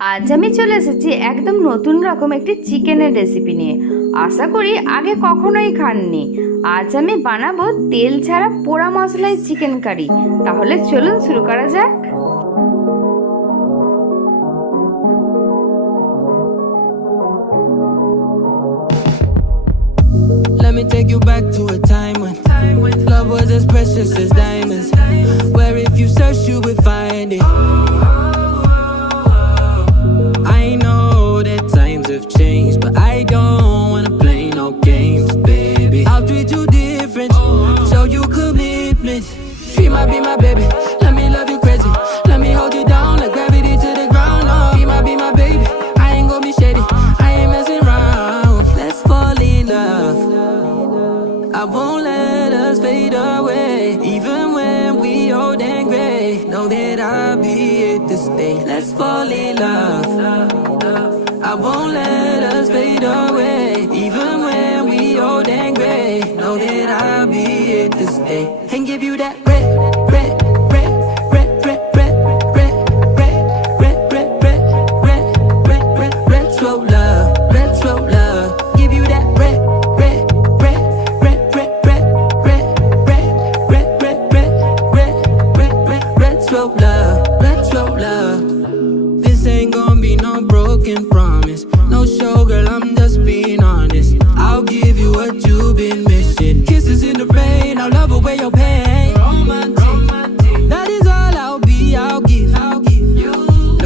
আজ আমি চলে এসেছি একদম নতুন রকম একটি চিকেনের রেসিপি নিয়ে। আশা করি আগে কখনোই খাননি। আজ আমি বানাবো তেল ছাড়া পোড়া মশলাই চিকেন কারি। তাহলে চলুন শুরু করা যাক। Let me take you back to a time when love was as precious as diamonds, where if you search you would find it. I know that times have changed, but I don't wanna play no games, baby. I'll treat you different, show you commitment. Be my baby, let me love you crazy. Let me hold you down like gravity to the ground. Oh, be my baby, I ain't gonna be shady, I ain't messing around. Let's fall in love, I won't let us fade away. Even when we old and gray, know that I'll be here to stay. Let's fall in love, I won't let us fade away. Even when we old and gray, know that I'll be here to stay. And give you that red, red, red, red, red, red, red, red, red, red, red, red, red, red, retro love, retro love. Give you that red, red, red, red, red, red, red, red, red, red, red, red, red, red, retro love, retro love. This ain't gonna be no broken promise, no show, girl, I'm just being honest. I'll give you what you've been missing. Kisses in the rain, I'll love away your pain. Romantic, that is all I'll be, I'll give you.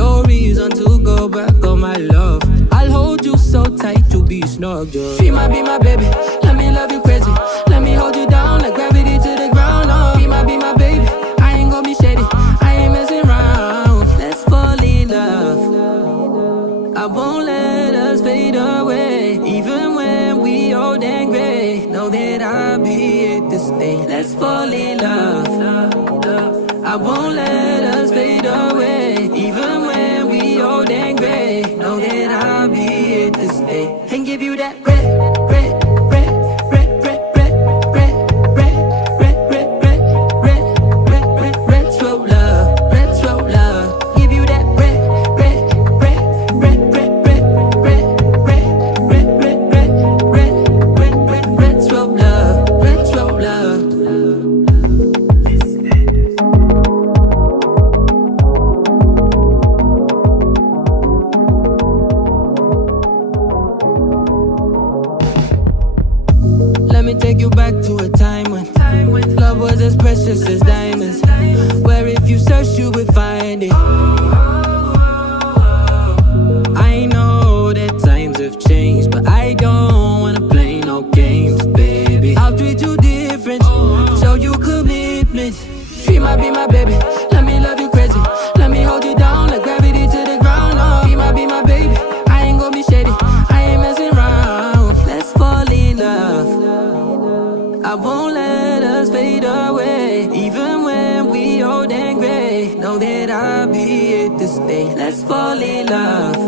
No reason to go back on my love. I'll hold you so tight, you'll be snug, just be my baby, let me love you crazy. Let me hold you down like gravity to the ground. Oh, be my baby, I ain't gonna be shady, I ain't messing around. Let's fall in love, I won't let us fade away. Even when we old and gray, know that I'll be here to stay. Let's fall in love, I won't let us fade away. Even when we old and gray, know that I'll be here to stay. And give you that red, red, red, red, red, red, red, red, red, red, red, red, red, red, retro love, retro love. Give you that red, red, red, red, red, red, red, red, red, red, red, red, red, red, retro love, retro love. Let me take you back to a time when love was as precious as diamonds, where if you search you would find it. I know that times have changed, but I don't wanna play no games, baby. I'll treat you different, show you commitment. Be my baby, let me love you crazy. Let me hold you down like gravity to the ground. Oh, be my baby, I ain't gonna be shady, I ain't messing around. Let's fall in love, I won't let us fade away. Even when we old and gray, know that I'll be here to stay. Let's fall in love,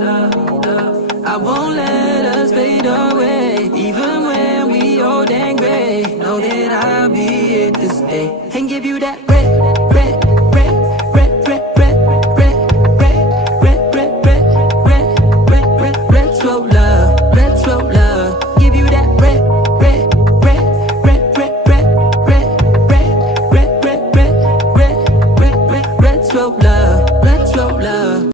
I won't let us fade away. Even when we old and gray, know that I'll be here to stay. And give you that red,